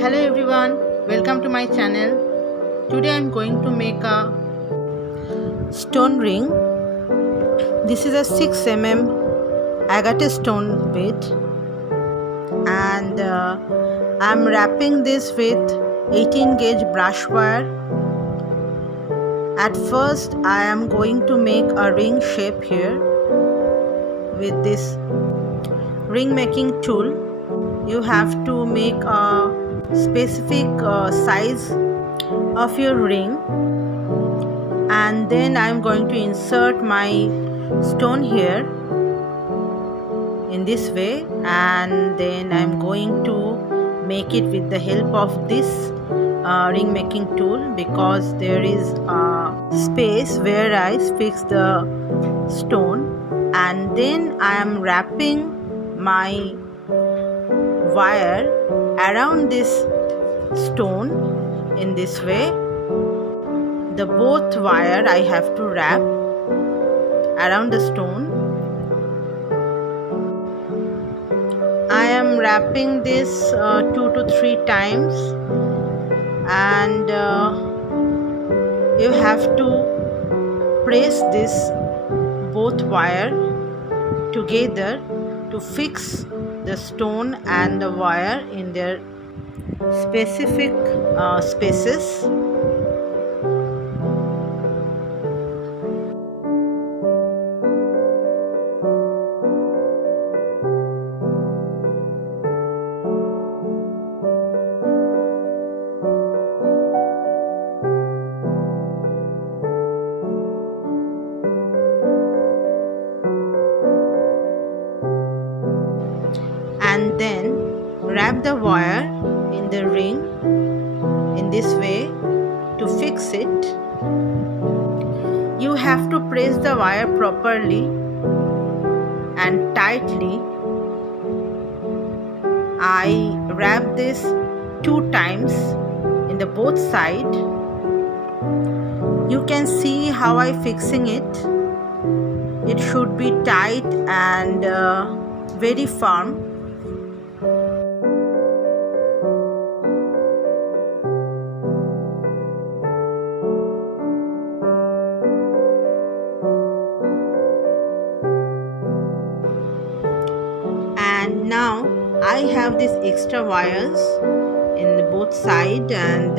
Hello everyone, welcome to my channel. Today I am going to make a stone ring. This is a 6 mm agate stone bit, and I am wrapping this with 18 gauge brush wire. At first I am going to make a ring shape here with this ring making tool. You have to make a specific size of your ring, and then I'm going to insert my stone here in this way, and then I'm going to make it with the help of this ring making tool, because there is a space where I fix the stone, and then I am wrapping my wire around this stone in this way. The both wire I have to wrap around the stone. I am wrapping this 2 to 3 times, and you have to press this both wire together to fix the stone and the wire in their specific spaces. And then wrap the wire in the ring in this way to fix it. You have to press the wire properly and tightly. I wrap this 2 times in the both side. You can see how I fixing it. It should be tight and very firm. And now I have these extra wires in the both side, and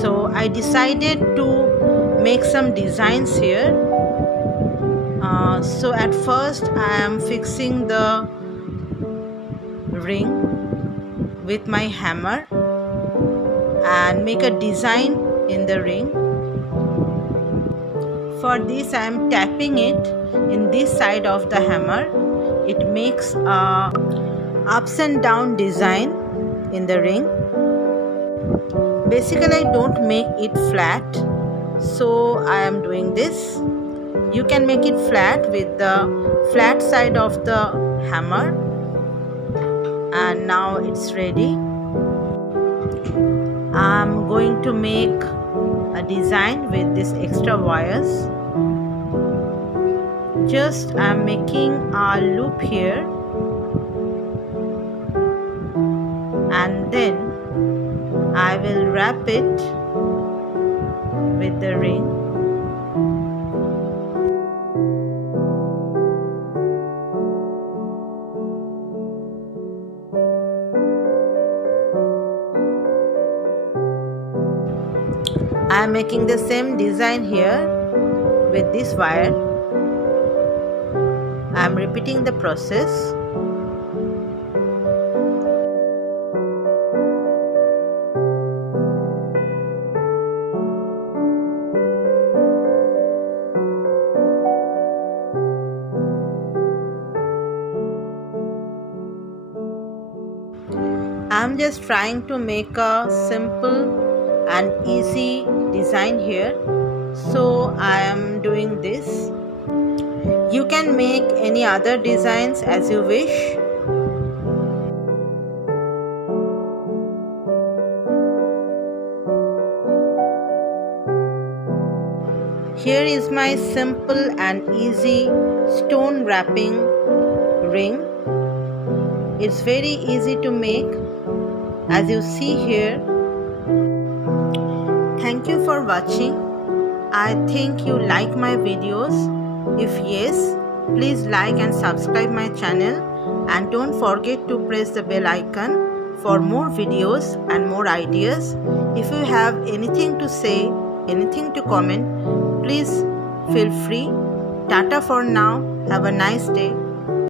so I decided to make some designs here. So at first I am fixing the ring with my hammer and make a design in the ring. For this I am tapping it in this side of the hammer. It makes a ups and down design in the ring. Basically I don't make it flat, so I am doing this. You can make it flat with the flat side of the hammer. And now it's ready. I'm going to make a design with these extra wires. Just I'm making a loop here, and then I will wrap it with the ring. I am making the same design here with this wire. I am repeating the process. I am just trying to make a simple and easy design here, so I am doing this. You can make any other designs as you wish. Here is my simple and easy stone wrapping ring. It's very easy to make. as you see here. Thank you for watching. I think you like my videos. If yes, please like and subscribe my channel, and don't forget to press the bell icon for more videos and more ideas. If you have anything to say, anything to comment, please feel free. Tata for now. Have a nice day.